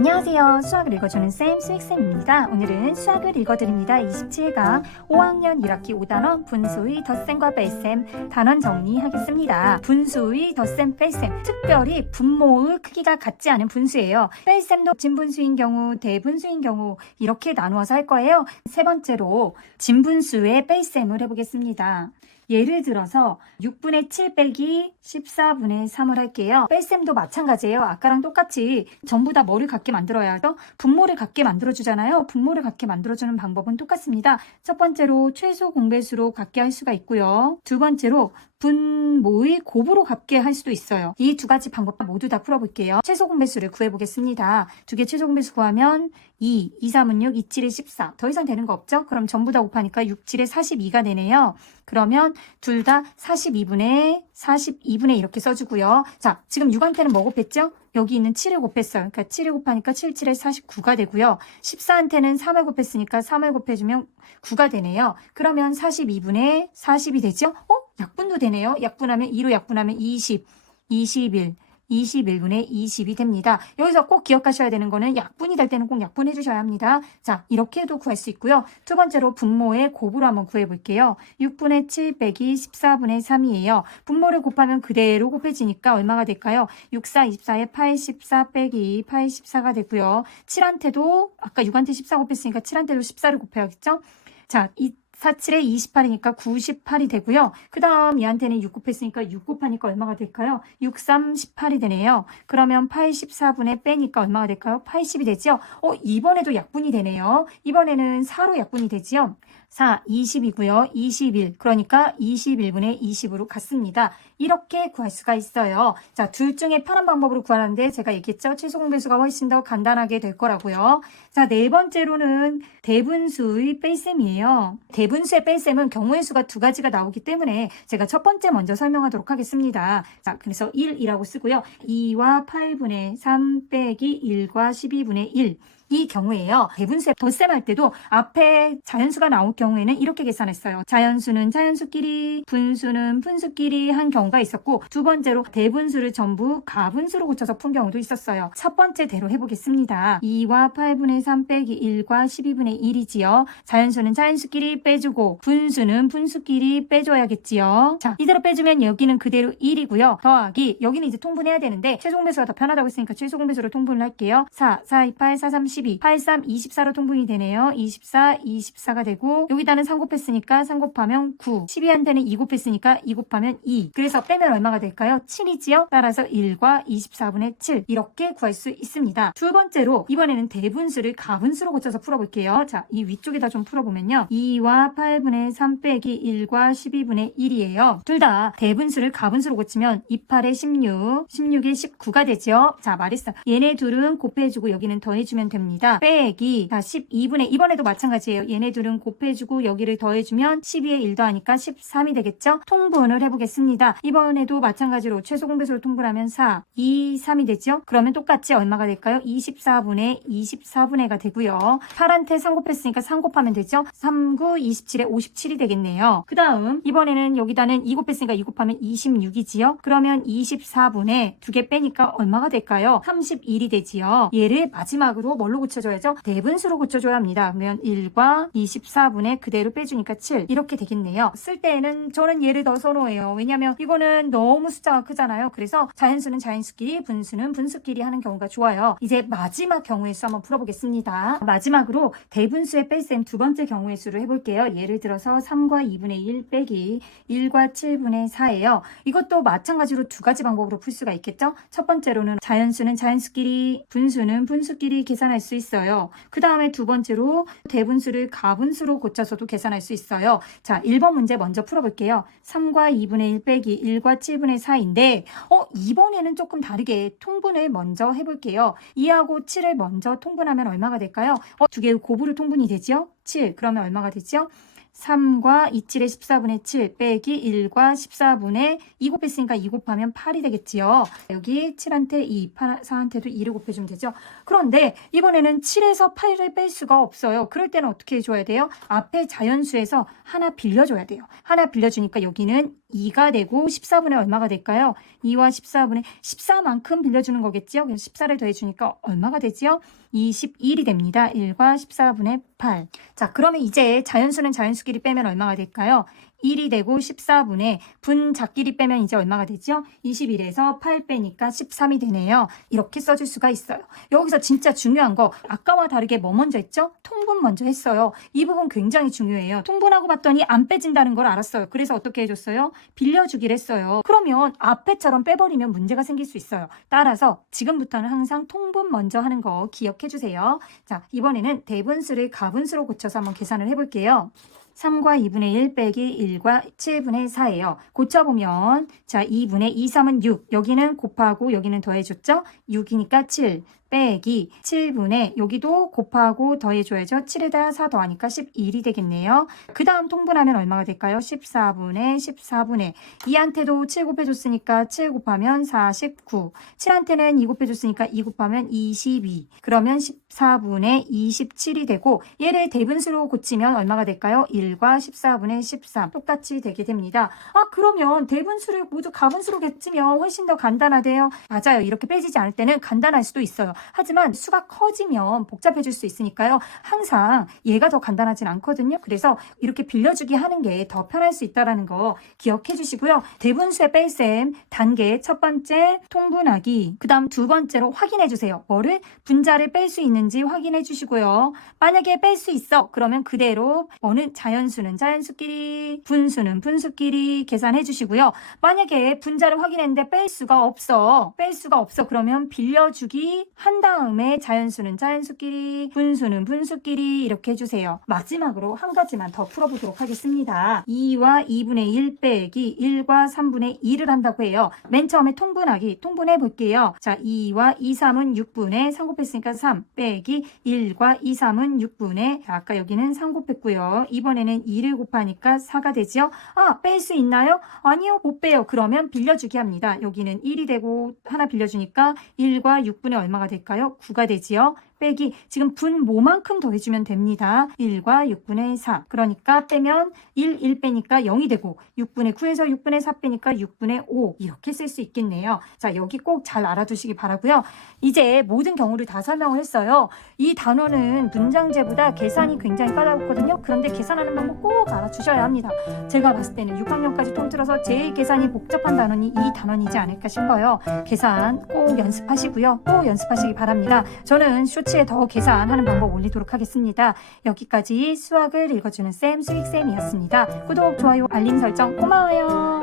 안녕하세요. 수학을 읽어주는 쌤 수익쌤입니다. 오늘은 수학을 읽어드립니다. 27강 5학년 1학기 5단원 분수의 덧셈과 뺄셈 단원 정리하겠습니다. 분수의 덧셈 뺄셈, 특별히 분모의 크기가 같지 않은 분수예요. 뺄셈도 진분수인 경우, 대분수인 경우 이렇게 나누어서 할 거예요. 세 번째로 진분수의 뺄셈을 해보겠습니다. 예를 들어서 6분의 7 빼기 14분의 3을 할게요. 뺄셈도 마찬가지예요. 아까랑 똑같이 전부 다 뭐를 같게 만들어야 하죠? 분모를 같게 만들어주잖아요. 분모를 같게 만들어주는 방법은 똑같습니다. 첫 번째로 최소 공배수로 같게 할 수가 있고요. 두 번째로 분모의 곱으로 같게 할 수도 있어요. 이 두 가지 방법 모두 다 풀어볼게요. 최소 공배수를 구해보겠습니다. 두 개 최소 공배수 구하면 2, 2, 3은 6, 2, 7에 14. 더 이상 되는 거 없죠? 그럼 전부 다 곱하니까 6, 7에 42가 되네요. 그러면 둘 다 42분의 이렇게 써주고요. 자, 지금 6한테는 뭐 곱했죠? 여기 있는 7을 곱했어요. 그러니까 7을 곱하니까 7, 7에 49가 되고요. 14한테는 3을 곱했으니까 3을 곱해주면 9가 되네요. 그러면 42분의 40이 되죠? 약분도 되네요. 약분하면 2로 약분하면 20, 21, 21분의 20이 됩니다. 여기서 꼭 기억하셔야 되는 거는 약분이 될 때는 꼭 약분해 주셔야 합니다. 자, 이렇게도 구할 수 있고요. 두 번째로 분모의 곱으로 한번 구해 볼게요. 6분의 7 빼기 14분의 3이에요. 분모를 곱하면 그대로 곱해지니까 얼마가 될까요? 6, 4, 24에 84 빼기 84가 되고요. 7한테도 아까 6한테 14 곱했으니까 7한테도 14를 곱해야겠죠? 자, 4, 7에 28이니까 98이 되고요. 그 다음 얘한테는 6 곱했으니까 6 곱하니까 얼마가 될까요? 6, 3, 18이 되네요. 그러면 84분의 빼니까 얼마가 될까요? 80이 되죠? 이번에도 약분이 되네요. 이번에는 4로 약분이 되지요. 4, 20이고요. 21, 그러니까 21분의 20으로 같습니다. 이렇게 구할 수가 있어요. 자, 둘 중에 편한 방법으로 구하는데 제가 얘기했죠. 최소 공배수가 훨씬 더 간단하게 될 거라고요. 자, 네 번째로는 대분수의 뺄셈이에요. 대분수의 뺄셈은 경우의 수가 두 가지가 나오기 때문에 제가 첫 번째 먼저 설명하도록 하겠습니다. 자, 그래서 1이라고 쓰고요. 2와 8분의 3 빼기 1과 12분의 1. 이 경우에요. 대분수의 덧셈할 때도 앞에 자연수가 나올 경우에는 이렇게 계산했어요. 자연수는 자연수끼리, 분수는 분수끼리 한 경우가 있었고, 두 번째로 대분수를 전부 가분수로 고쳐서 푼 경우도 있었어요. 첫 번째대로 해보겠습니다. 2와 8분의 3 빼기 1과 12분의 1이지요. 자연수는 자연수끼리 빼주고, 분수는 분수끼리 빼줘야겠지요. 자, 이대로 빼주면 여기는 그대로 1이고요. 더하기, 여기는 이제 통분해야 되는데 최소공배수가 더 편하다고 했으니까 최소공배수로 통분을 할게요. 4, 4, 2, 8, 4, 3, 12, 8, 3, 24로 통분이 되네요. 24, 24가 되고 여기다는 3 곱했으니까 3 곱하면 9, 12한테는 2 곱했으니까 2 곱하면 2. 그래서 빼면 얼마가 될까요? 7이지요? 따라서 1과 24분의 7 이렇게 구할 수 있습니다. 두 번째로 이번에는 대분수를 가분수로 고쳐서 풀어볼게요. 자, 이 위쪽에다 좀 풀어보면요. 2와 8분의 3 빼기 1과 12분의 1이에요. 둘 다 대분수를 가분수로 고치면 2, 8에 16, 16에 19가 되죠. 자, 말했어. 얘네 둘은 곱해주고 여기는 더해주면 됩니다. 빼기, 자, 12분의, 이번에도 마찬가지예요. 얘네 둘은 곱해주고 여기를 더해주면 12에 1 더하니까 13이 되겠죠? 통분을 해보겠습니다. 이번에도 마찬가지로 최소 공배수로 통분하면 4, 2, 3이 되죠? 그러면 똑같이 얼마가 될까요? 24분의 가 되고요. 8한테 3 곱했으니까 3 곱하면 되죠? 3, 9, 27에 57이 되겠네요. 그 다음, 이번에는 여기다는 2 곱했으니까 2 곱하면 26이지요? 그러면 24분의 두 개 빼니까 얼마가 될까요? 31이 되지요. 얘를 마지막으로 뭘로 고쳐줘야죠? 대분수로 고쳐줘야 합니다. 그러면 1과 24분의 그대로 빼주니까 7 이렇게 되겠네요. 쓸 때에는 저는 얘를 더 선호해요. 왜냐면 이거는 너무 숫자가 크잖아요. 그래서 자연수는 자연수끼리, 분수는 분수끼리 하는 경우가 좋아요. 이제 마지막 경우의 수 한번 풀어보겠습니다. 마지막으로 대분수의 뺄셈 두 번째 경우의 수를 해볼게요. 예를 들어서 3과 2분의 1 빼기 1과 7분의 4예요. 이것도 마찬가지로 두 가지 방법으로 풀 수가 있겠죠? 첫 번째로는 자연수는 자연수끼리, 분수는 분수끼리 계산할 수 있어요. 그 다음에 두 번째로 대분수를 가분수로 고쳐서도 계산할 수 있어요. 자, 1번 문제 먼저 풀어볼게요. 3과 2분의 1 빼기 1과 7분의 4인데 이번에는 조금 다르게 통분을 먼저 해볼게요. 2하고 7을 먼저 통분하면 얼마가 될까요? 두 개의 곱으로 통분이 되죠? 7, 그러면 얼마가 되죠? 3과 27의 14분의 7 빼기 1과 14분의 2 곱했으니까 2 곱하면 8이 되겠지요. 여기 7한테 2, 4한테도 2를 곱해주면 되죠. 그런데 이번에는 7에서 8을 뺄 수가 없어요. 그럴 때는 어떻게 해줘야 돼요? 앞에 자연수에서 하나 빌려줘야 돼요. 하나 빌려주니까 여기는 2가 되고 14분의 얼마가 될까요? 2와 14분의 14만큼 빌려주는 거겠죠? 그래서 14를 더해주니까 얼마가 되지요? 21이 됩니다. 1과 14분의 8. 자, 그러면 이제 자연수는 자연수끼리 빼면 얼마가 될까요? 1이 되고 14분의 분자끼리 빼면 이제 얼마가 되죠? 21에서 8 빼니까 13이 되네요. 이렇게 써줄 수가 있어요. 여기서 진짜 중요한 거 아까와 다르게 뭐 먼저 했죠? 통분 먼저 했어요. 이 부분 굉장히 중요해요. 통분하고 봤더니 안 빼진다는 걸 알았어요. 그래서 어떻게 해줬어요? 빌려주기를 했어요. 그러면 앞에처럼 빼버리면 문제가 생길 수 있어요. 따라서 지금부터는 항상 통분 먼저 하는 거 기억해 주세요. 자, 이번에는 대분수를 가분수로 고쳐서 한번 계산을 해볼게요. 3과 2분의 1 빼기 1과 7분의 4예요. 고쳐보면 자 2분의 2, 3은 6. 여기는 곱하고 여기는 더해줬죠? 6이니까 7 빼기 7분의 여기도 곱하고 더해줘야죠. 7에다 4 더하니까 11이 되겠네요. 그 다음 통분하면 얼마가 될까요? 14분의 14분의 2한테도 7 곱해줬으니까 7 곱하면 49. 7한테는 2 곱해줬으니까 2 곱하면 22. 그러면 14분의 27이 되고 얘를 대분수로 고치면 얼마가 될까요? 1과 14분의 13 똑같이 되게 됩니다. 아 그러면 대분수를 모두 가분수로 고치면 훨씬 더 간단하대요. 맞아요. 이렇게 빼지지 않을 때는 간단할 수도 있어요. 하지만 수가 커지면 복잡해질 수 있으니까요. 항상 얘가 더 간단하진 않거든요. 그래서 이렇게 빌려주기 하는 게 더 편할 수 있다는 거 기억해 주시고요. 대분수의 뺄셈 단계 첫 번째 통분하기 그 다음 두 번째로 확인해 주세요. 뭐를? 분자를 뺄 수 있는지 확인해 주시고요. 만약에 뺄 수 있어 그러면 그대로 어느 자연수는 자연수끼리 분수는 분수끼리 계산해 주시고요. 만약에 분자를 확인했는데 뺄 수가 없어 그러면 빌려주기 한 다음에 자연수는 자연수끼리 분수는 분수끼리 이렇게 해주세요. 마지막으로 한 가지만 더 풀어보도록 하겠습니다. 2와 2분의 1 빼기 1과 3분의 2를 한다고 해요. 맨 처음에 통분하기 통분해 볼게요. 자 2와 2, 3은 6분의 3 곱했으니까 3 빼기 1과 2, 3은 6분의 자, 아까 여기는 3 곱했고요. 이번에는 2를 곱하니까 4가 되죠. 아 뺄 수 있나요? 아니요 못 빼요. 그러면 빌려주기 합니다. 여기는 1이 되고 하나 빌려주니까 1과 6분의 얼마가 될까요? 9가 되지요. 빼기 지금 분 뭐만큼 더해주면 됩니다. 1과 6분의 4 그러니까 빼면 1 빼니까 0이 되고 6분의 9에서 6분의 4 빼니까 6분의 5 이렇게 쓸 수 있겠네요. 자 여기 꼭 잘 알아두시기 바라고요. 이제 모든 경우를 다 설명을 했어요. 이 단원은 문장제보다 계산이 굉장히 까다롭거든요. 그런데 계산하는 방법 꼭 알아주셔야 합니다. 제가 봤을 때는 6학년까지 통틀어서 제일 계산이 복잡한 단원이 이 단원이지 않을까 싶어요. 계산 꼭 연습하시고요. 꼭 연습하시기 바랍니다. 저는 쇼츠에 더 계산하는 방법 올리도록 하겠습니다. 여기까지 수학을 읽어주는 쌤 수익쌤이었습니다. 구독, 좋아요, 알림 설정 고마워요.